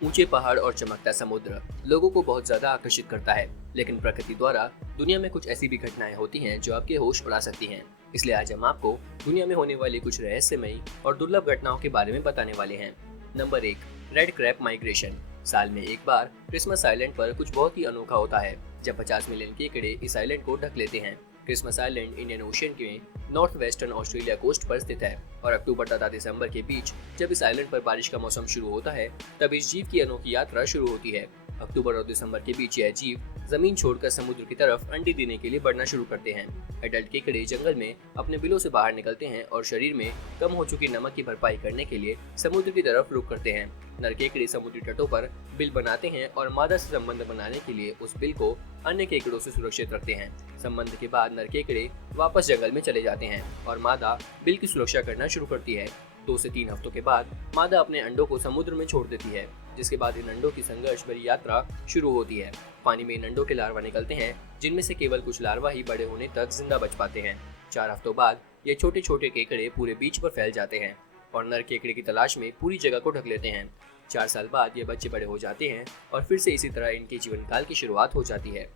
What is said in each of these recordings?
ऊंचे पहाड़ और चमकता समुद्र लोगों को बहुत ज्यादा आकर्षित करता है, लेकिन प्रकृति द्वारा दुनिया में कुछ ऐसी भी घटनाएं होती हैं जो आपके होश उड़ा सकती हैं। इसलिए आज हम आपको दुनिया में होने वाली कुछ रहस्यमयी और दुर्लभ घटनाओं के बारे में बताने वाले हैं। Number 1, red crab migration. साल में एक बार क्रिसमस आइलैंड पर कुछ बहुत ही अनोखा होता है, जब 50 मिलियन केकड़े इस आइलैंड को ढक लेते हैं। क्रिसमस आइलैंड इंडियन ओशियन के नॉर्थ वेस्टर्न ऑस्ट्रेलिया कोस्ट पर स्थित है और अक्टूबर तथा दिसंबर के बीच जब इस आइलैंड पर बारिश का मौसम शुरू होता है, तब इस जीव की अनोखी यात्रा शुरू होती है। अक्टूबर और दिसंबर के बीच यह जीव जमीन छोड़कर समुद्र की तरफ अंडे देने के लिए बढ़ना शुरू करते हैं। एडल्ट केकड़े जंगल में अपने बिलों से बाहर निकलते हैं और शरीर में कम हो चुकी नमक की भरपाई करने के लिए समुद्र की तरफ रुख करते हैं। नर केकड़े समुद्री तटों पर बिल बनाते हैं और मादा से संबंध बनाने के लिए उस बिल को अन्य केकड़ों से सुरक्षित रखते हैं। संबंध के बाद नर केकड़े वापस जंगल में चले जाते हैं और मादा बिल की सुरक्षा करना शुरू करती है। 2 से 3 हफ्तों के बाद मादा अपने अंडों को समुद्र में छोड़ देती है, जिसके बाद इन अंडों की संघर्ष भरी यात्रा शुरू होती है। पानी में इन अंडों के लार्वा निकलते हैं, जिनमें से केवल कुछ लार्वा ही बड़े होने तक जिंदा बच पाते हैं। 4 हफ्तों बाद ये छोटे छोटे केकड़े पूरे बीच पर फैल जाते हैं और नर केकड़े की तलाश में पूरी जगह को ढक लेते हैं। 4 साल बाद ये बच्चे बड़े हो जाते हैं और फिर से इसी तरह इनके जीवन काल की शुरुआत हो जाती है।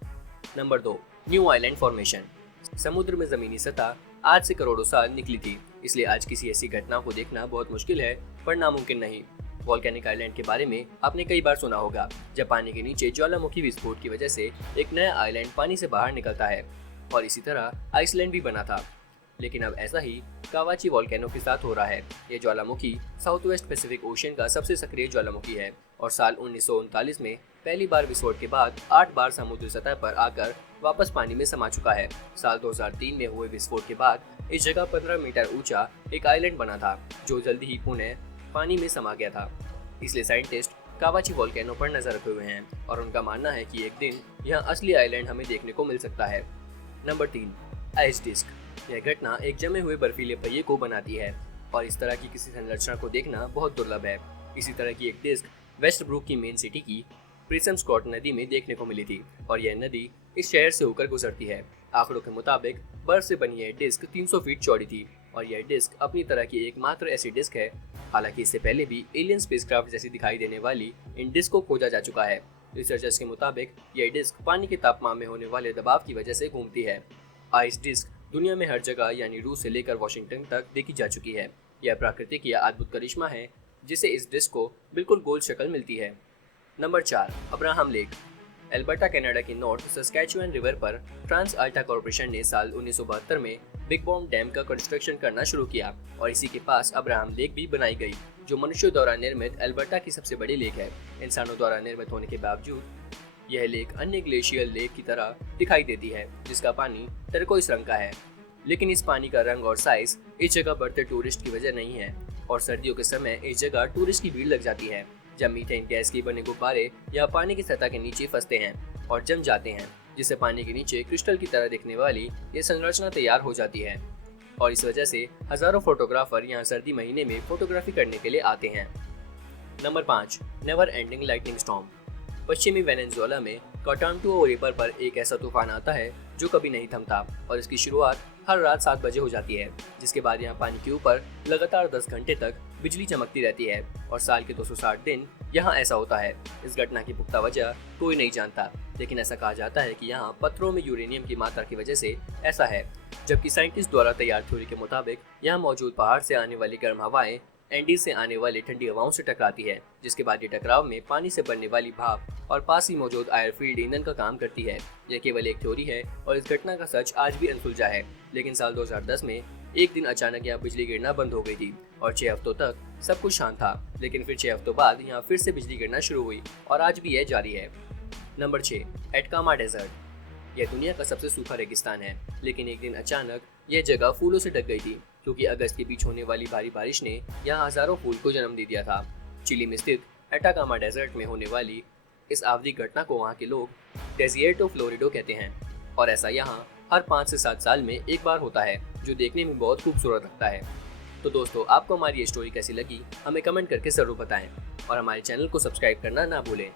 Number 2, new island formation. समुद्र में जमीनी सतह आज से करोड़ों साल निकली थी, इसलिए आज किसी ऐसी घटना को देखना बहुत मुश्किल है, पर नामुमकिन नहीं। वोल्केनिक आइलैंड के बारे में आपने कई बार सुना होगा, जब पानी के नीचे ज्वालामुखी विस्फोट की वजह से एक नया आइलैंड पानी से बाहर निकलता है, और इसी तरह आइसलैंड भी बना था। लेकिन अब ऐसा ही कावाची वोल्केनो के साथ हो रहा है। ये ज्वालामुखी साउथ वेस्ट पैसिफिक ओशियन का सबसे सक्रिय ज्वालामुखी है और साल 1939 में पहली बार विस्फोट के बाद 8 बार समुद्र सतह पर आकर वापस पानी में समा चुका है। साल 2003 में हुए विस्फोट के बाद इस जगह 15 मीटर ऊंचा एक आइलैंड बना था, जो जल्दी ही पुनः पानी में समा गया था। इसलिए साइंटिस्ट कावाची वोल्केनो पर नजर रखे हुए हैं और उनका मानना है कि एक दिन यह असली आइलैंड हमें देखने को मिल सकता है। Number 3, ice disc. यह घटना एक जमे हुए बर्फीले पहिए को बनाती है और इस तरह की किसी संरचना को देखना बहुत दुर्लभ है। इसी तरह की एक डिस्क वेस्ट ब्रुक की मेन सिटी की प्रिसम स्कॉट नदी में देखने को मिली थी और यह नदी इस शहर से होकर गुजरती है। आंकड़ों के मुताबिक बर्फ से बनी यह डिस्क 300 फीट चौड़ी थी और यह डिस्क अपनी तरह की एकमात्र ऐसी डिस्क है। हालांकि इससे पहले भी एलियन स्पेसक्राफ्ट जैसी दिखाई देने वाली इन डिस्क को खोजा जा चुका है। रिसर्चर्स के मुताबिक यह डिस्क पानी के तापमान में होने वाले दबाव की वजह से घूमती है। आइस डिस्क दुनिया में हर जगह यानी रूस से लेकर वॉशिंगटन तक देखी जा चुकी है। यह प्रकृति की अद्भुत करिश्मा है, जिसे इस डिस्क को बिल्कुल गोल शक्ल मिलती है। Number 4, Abraham lake. Alberta Canada की नॉर्थ सस्कैचुअन रिवर पर ट्रांस अल्टा कॉर्पोरेशन ने साल 1972 में बिग बॉम डैम का कंस्ट्रक्शन करना शुरू किया और इसी के पास अब्राहम लेक भी बनाई गई, जो मनुष्यों द्वारा निर्मित एल्बर्टा की सबसे बड़ी लेक है। इंसानों द्वारा निर्मित होने के बावजूद यह लेक अन्य ग्लेशियल लेक की तरह दिखाई देती है, जिसका पानी टर्कोइस रंग का है। लेकिन इस पानी का रंग और साइज इस जगह बढ़ते टूरिस्ट की वजह नहीं है और सर्दियों के समय इस जगह टूरिस्ट की भीड़ लग जाती है, जब मीथेन गैस के बने गुब्बारे या पानी की सतह के नीचे फंसते हैं और जम जाते हैं, जिससे पानी के नीचे क्रिस्टल की तरह दिखने वाली ये संरचना तैयार हो जाती है और इस वजह से हजारों फोटोग्राफर यहाँ सर्दी महीने में फोटोग्राफी करने के लिए आते हैं। Number 5, never ending lightning storm. पश्चिमी वेनेजुएला में कॉटांटुओ रिवर पर एक ऐसा तूफान आता है जो कभी नहीं थमता और इसकी शुरुआत हर रात 7 बजे हो जाती है, जिसके बाद यहाँ पानी के ऊपर लगातार 10 घंटे तक बिजली चमकती रहती है और साल के 260 दिन यहाँ ऐसा होता है। इस घटना की पुख्ता वजह कोई नहीं जानता, लेकिन ऐसा कहा जाता है कि यहाँ पत्थरों में यूरेनियम की मात्रा की वजह से ऐसा है, जबकि साइंटिस्ट द्वारा तैयार थ्योरी के मुताबिक यहाँ मौजूद पहाड़ से आने वाली गर्म हवाएं एंडीज से आने वाली ठंडी हवाओं से टकराती है, जिसके बाद ये टकराव में पानी से बनने वाली भाप और पास ही मौजूद एयरफील्ड ईंधन का काम करती है। यह केवल एक थ्योरी है और इस घटना का सच आज भी अनसुलझा है, लेकिन साल 2010 में एक दिन अचानक यहाँ बिजली गिरना बंद हो गई थी और 6 हफ्तों तक सब कुछ शांत था, लेकिन फिर 6 हफ्तों बाद यहाँ फिर से बिजली गिरना शुरू हुई और आज भी यह जारी है। Number 6, Atacama desert. यह दुनिया का सबसे सूखा रेगिस्तान है, लेकिन एक दिन अचानक यह जगह फूलों से ढक गई थी, क्योंकि अगस्त के बीच होने वाली भारी बारिश ने यहाँ हजारों फूल को जन्म दे दिया था। चिली में स्थित एटाकामा डेजर्ट में होने वाली इस आवधिक घटना को वहाँ के लोग डेजिएर्टो फ्लोरिडो कहते हैं और ऐसा यहाँ हर 5 से 7 साल में एक बार होता है, जो देखने में बहुत खूबसूरत लगता है। तो दोस्तों, आपको हमारी ये स्टोरी कैसी लगी हमें कमेंट करके जरूर बताएं और हमारे चैनल को सब्सक्राइब करना ना भूलें।